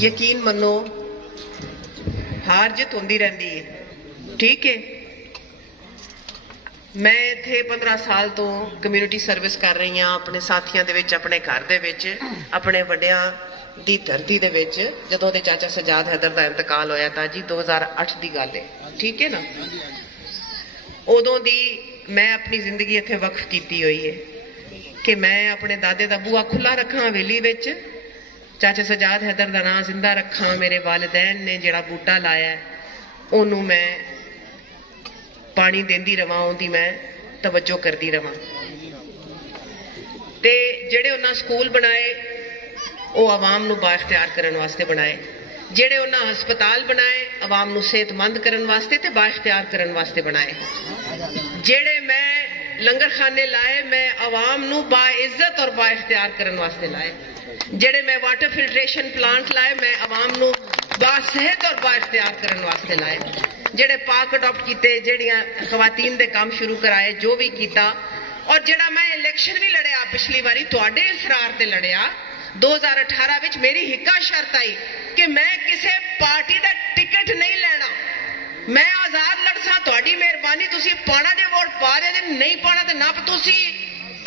यकीन मनो हार जित होंदी रहंदी है, ठीक है। मैं इत्थे 15 साल तो कम्यूनिटी सर्विस कर रही हाँ, अपने साथियों दे विच, अपने घर दे विच, अपने वड्डियां दी धरती दे विच। जदों दे चाचा सजाद हैदर दा इंतकाल होया था जी 2008 दी गल है, ठीक है ना। उदों दी मैं अपनी जिंदगी इत्थे वक्फ कीती हुई है कि मैं अपने दादे दा बूहा खुला रखा हवेली विच, चाचा सजाद हैदर दा नाम जिंदा रखा, मेरे वालिदैन ने जिहड़ा बूटा लाया ओनू मैं पानी देंदी रवां, ओंदी मैं तवज्जो करदी रवां। ते जिहड़े उन्हां स्कूल बनाए वो आवाम नू बाइख्तियार करन वास्ते बनाए, जिहड़े उन्हां हस्पताल बनाए आवाम नू सेहतमंद करन वास्ते ते बाइख्तियार करन वास्ते बनाए, जिहड़े मैं लंगर खाने लाए मैं आवाम नू बाइज्जत और बाइख्तियार करन वास्ते लाए, जिहड़े मैं वाटर फिल्ट्रेशन प्लांट लाए मैं आवाम नू बासेहत और बाइख्तियार करन वास्ते लाए, जिहड़े पाक अडॉप्ट कीते, जिहड़ियां खवातीन दे काम शुरू कराए, जो भी कीता। और जिहड़ा मैं इलेक्शन भी लड़िया पिछली बारी तुहाडे इसरार ते लड़िया 2018 विच, मेरी हिक्का शर्त आई कि मैं किसी पार्टी दा टिकट नहीं लेना, मैं आजाद लड़सा। तुहाडी मेहरबानी, तुसी पाना जे वोट पा दे, जे नहीं पाना ते ना। तुसी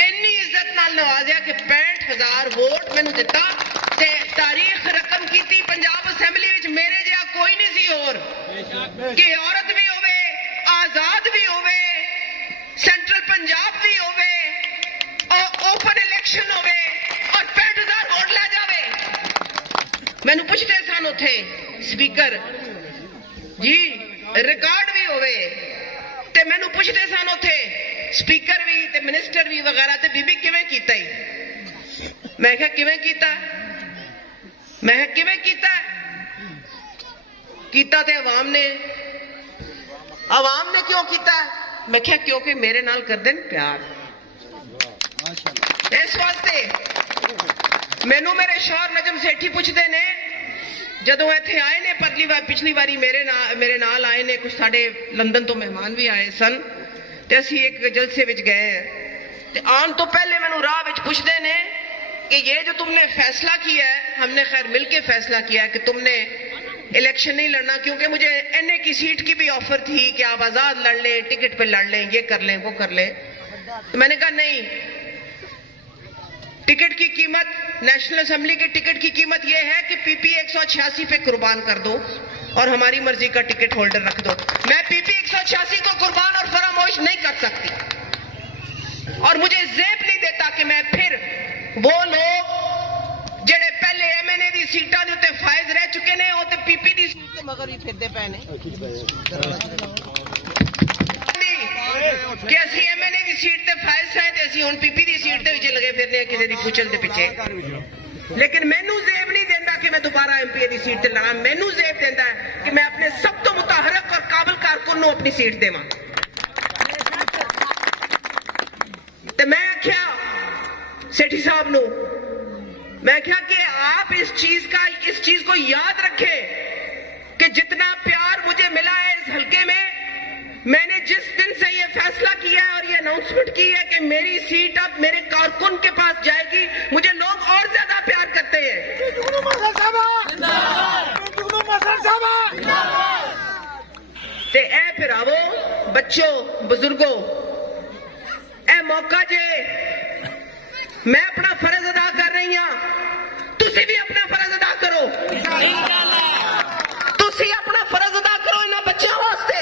इन्नी इज्जत नाल नवाजिया कि 65,000 वोट मैनू दिता ते तारीख रकम कीती पंजाब असैम्बली विच। मेरे जिहा कोई नहीं सी होर कि औरत भी होवे, आजाद भी होवे, सेंट्रल पंजाब भी होवे और ओपन इलेक्शन होवे और 65,000 वोट लै जावे। मैनू पुछदे सन उथे स्पीकर जी, रिकॉर्ड भी होवे ते मैनू पुछदे सन उथे स्पीकर भी ते मिनिस्टर भी वगैरह, ते बीबी किवें कीता ही? मैं कहा किवें कीता? मैं कहा किवें कीता? कीता ते अवाम ने। अवाम ने क्यों कीता? मैं कहा क्योंकि मेरे नाल करदे न प्यार। इस वास्ते मैनू मेरे शौहर नजम सेठी पुछदे ने, जदों इत्थे आए ने पिछली बारी मेरे नाल आए ने, कुछ साडे लंदन तो मेहमान भी आए सन, ते असी एक जलसे विच गए ते आन तो पहले मैनू राह विच पुछदे ने कि ये जो तुमने फैसला किया है, हमने खैर मिलके फैसला किया है कि तुमने इलेक्शन नहीं लड़ना, क्योंकि मुझे एनए की सीट की भी ऑफर थी कि आप आजाद लड़ लें, टिकट पे लड़ लें, ये कर लें, वो कर लें। तो मैंने कहा नहीं, टिकट की कीमत, नेशनल असेंबली के टिकट की कीमत यह है कि पीपी 186 पे कुर्बान कर दो और हमारी मर्जी का टिकट होल्डर रख दो। मैं पीपी 186 को कुर्बान और फरामोश नहीं कर सकती, और मुझे ज़ेब नहीं देता कि मैं फिर वो लोग जेड़े पहले एमएनए दी सीटां दे उत्ते फायज रह चुके ने, वो ते पीपी दी सीट ते मगर ही फिरदे पए ने कि असी एमएनए दी सीट ते फायज हैं ते असी हुण पीपी दी सीट ते विच लगे फिरने आ किसी दी पुछल दे पिछे। लेकिन मैनू ज़ेब नहीं देंदा कि मैं दोबारा एमपीए दी सीट ते लड़ा। मैनू ज़ेब देंदा है कि मैं अपने सब तो मुताहरक और काबिल कारकुन नूं अपनी सीट देवां। ते मैं आख्या सेठी साहब नूं, मैं क्या कि आप इस चीज को याद रखें कि जितना प्यार मुझे मिला है इस हल्के में, मैंने जिस दिन से ये फैसला किया है और ये अनाउंसमेंट की है कि मेरी सीट अब मेरे कारकुन के पास जाएगी, मुझे लोग और ज्यादा प्यार करते हैं। ते ए फिरावो, बच्चों, बुजुर्गों, ए मौका जे मैं अपना फर्ज अदा कर रही हूं, तुसी भी अपना फर्ज अदा करो। तुसी अपना फर्ज अदा करो इन्हां बच्चों वास्ते।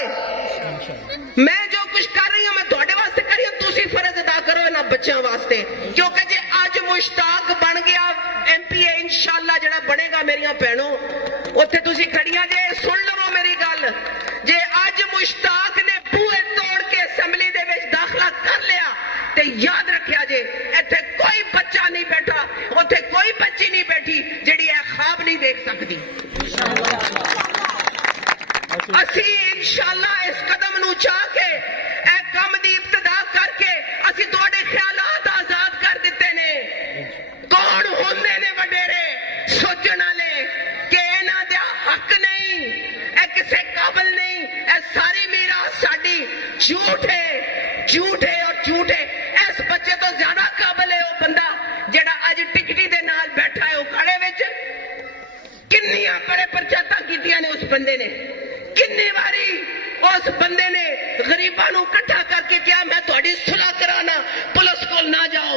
मैं जो कुछ कर रही हूं मैं तुहाडे वास्ते कर रही हूं, तुसी फर्ज अदा करो इन्हां बच्चों वास्ते। क्योंकि जे अज मुश्ताक बन गया एमपीए, इंशाअल्लाह जेड़ा बनेगा मेरियां भैणों, उत्थे तुसी खड़ियां जे, सुन लवो मेरी गल, जे अज मुश्ताक ने बूहे तोड़ के असैम्बली दे विच दाखला कर लिया ते याद रखिया जे इत्थे कोई बच्चा नहीं बैठा, उत्थे कोई बच्ची नहीं बैठी जिहड़ी यह ख्वाब नहीं देख सकती। असी इंशाअल्लाह इस कदम नूं चाह के ए कम दी इब्तिदा करके असी तुहाडे ख्यालात आजाद कर दिते ने। कौन होंदे ने वडेरे सोचण वाले कि इन्हां दा हक नहीं, ए किसे काबिल नहीं, ए सारी मीरास साडी झूठ है, झूठ है और झूठ है। इस बच्चे तो ज्यादा काबिल है वो बंदा जेड़ा अज टिकटी दे नाल बैठा है वो खड़े विच। کنیاں بڑے پرچاتاں کیتیاں نے اس بندے نے, کنی باری اس بندے نے غریباں نو کٹھا کر کے کیا میں تہاڈی صلح کرانا, پولیس کول نہ جاؤ,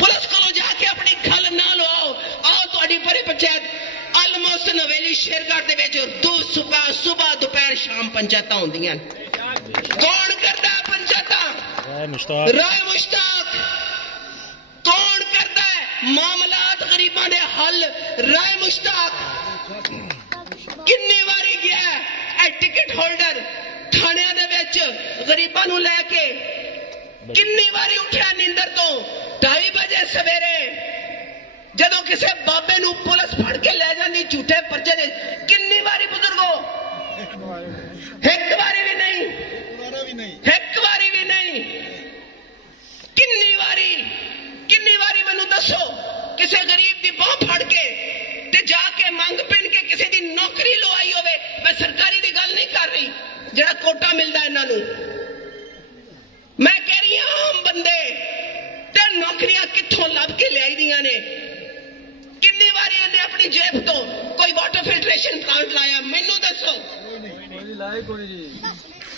پولیس کو جا کے اپنی گل نہ لواؤ, آؤ تہاڈی بڑے پنچایت آلموسٹ نویلی شیرگڑھ دے وچ دو صبح دوپہر شام پنچایتاں ہوندیاں. کون کردا ہے پنچایتاں؟ رائے مشتاق. کون کردا ہے معاملات غریباں دے حل؟ رائے مشتاق. کنی واری گیا ہے اے ٹکٹ ہولڈر تھانیاں دے وچ غریباں نو لے کے, کنی واری اٹھیا نیندر تو 2:30 بجے سویرے جدو کسے بابے نو پولیس پھڑ کے لے جاندی جھوٹے پرچے دے, کنی واری بزرگو, ایک واری بھی نہیں, ایک واری بھی نہیں, کنی واری مینوں دسو کسے غریب دی باں پھڑ کے تے جا کے منگ پن کے کسے دی نوکری لوائی ہوئے. میں سرکاری دی گل نہیں کر رہی جڑا کوٹا ملدا انہاں نو, میں کہہ رہی ہوں عام بندے تے نوکریاں کتھوں لب کے لے آئی دیاں نے. کنی باری انہیں اپنی جیب تو کوئی واٹر فلٹریشن پلانٹ لایا؟ مینوں دسو.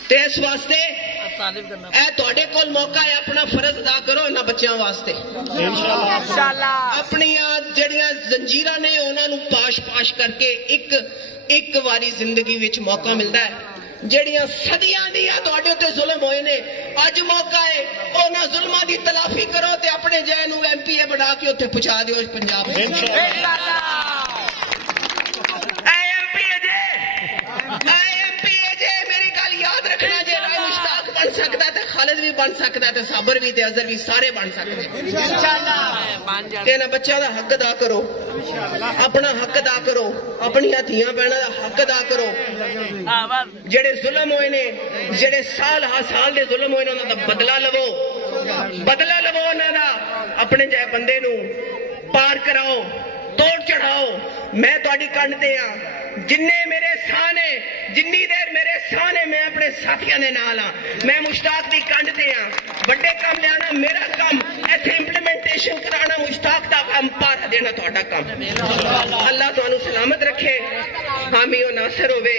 تے اس واسطے اے تہاڈے کول موقع ہے, اپنا فرض ادا کرو انہاں بچیاں واسطے. اپنی جڑیاں زنجیراں نے انہاں نو پاش کر کے ایک واری زندگی وچ موقع ملدا ہے. جڑیاں صدیاں دیاں تہاڈے تے ظلم ہوئے نے, اج موقع ہے انہاں ظلماں دی تلافی کرو تے اپنے جے نو ایم پی اے بنا کے اوتھے پہنچا دیو پنجاب. میری گل یاد رکھنا, جے رائے مشتاق بن سکتا ہے تے خالد بھی بن سکتا ہے تے صابر بھی تے اظہر بھی, سارے بن سکتے ہیں. تے انہاں بچیاں دا حق ادا کرو, اپنا حق ادا کرو, اپنی دھیاں بہناں دا حق ادا کرو. جڑے ظلم ہوئے نے, جڑے سال دے ظلم ہوئے نے, انہاں دا بدلہ لو انہاں دا. اپنے جائے بندے نو پار کراؤ, توڑ چڑھاؤ. میں تہاڈی کنڈ تے ہاں, جننے میرے ساہ نے, جنی دیر میرے ساہ نے, میں اپنے ساتھیاں دے نال ہاں. میں مشتاق دی کنڈ تے ہاں. بڑے کام لیانا میرا کام, ایتھے امپلیمنٹیشن کرانا مشتاق دا کام, پارا دینا تہاڈا کام. اللہ تانوں سلامت رکھے, حامی و ناصر ہوے.